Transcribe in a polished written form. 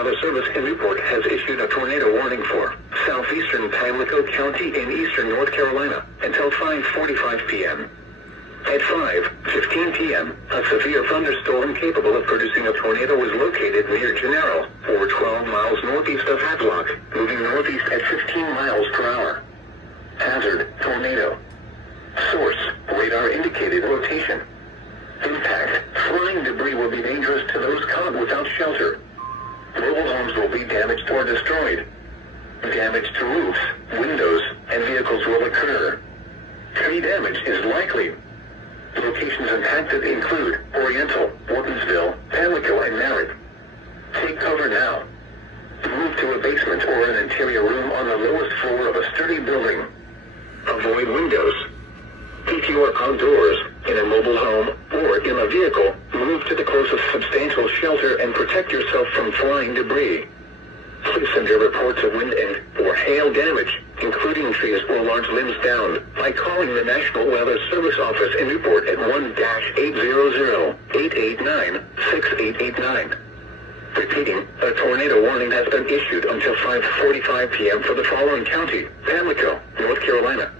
Weather Service in Newport has issued a tornado warning for southeastern Pamlico County in eastern North Carolina until 5:45 p.m. At 5:15 p.m., a severe thunderstorm capable of producing a tornado was located near Gennaro, or 12 miles northeast of Havelock, moving northeast at 15 miles per hour. Hazard, tornado. Source, radar indicated rotation. Impact, flying debris will be dangerous to those caught without shelter. Mobile homes will be damaged or destroyed. Damage to roofs, windows, and vehicles will occur. Heavy damage is likely. Locations impacted include Oriental, Whartonsville, Pamlico, and Merritt. Take cover now. Move to a basement or an interior room on the lowest floor of a sturdy building. Avoid windows. If you are outdoors, in a mobile home, or in a vehicle, move to the closest substantial shelter and protect yourself from flying debris. Please send your reports of wind and or hail damage, including trees or large limbs downed, by calling the National Weather Service office in Newport at 1-800-889-6889. Repeating, a tornado warning has been issued until 5:45 p.m. for the following county: Pamlico, North Carolina,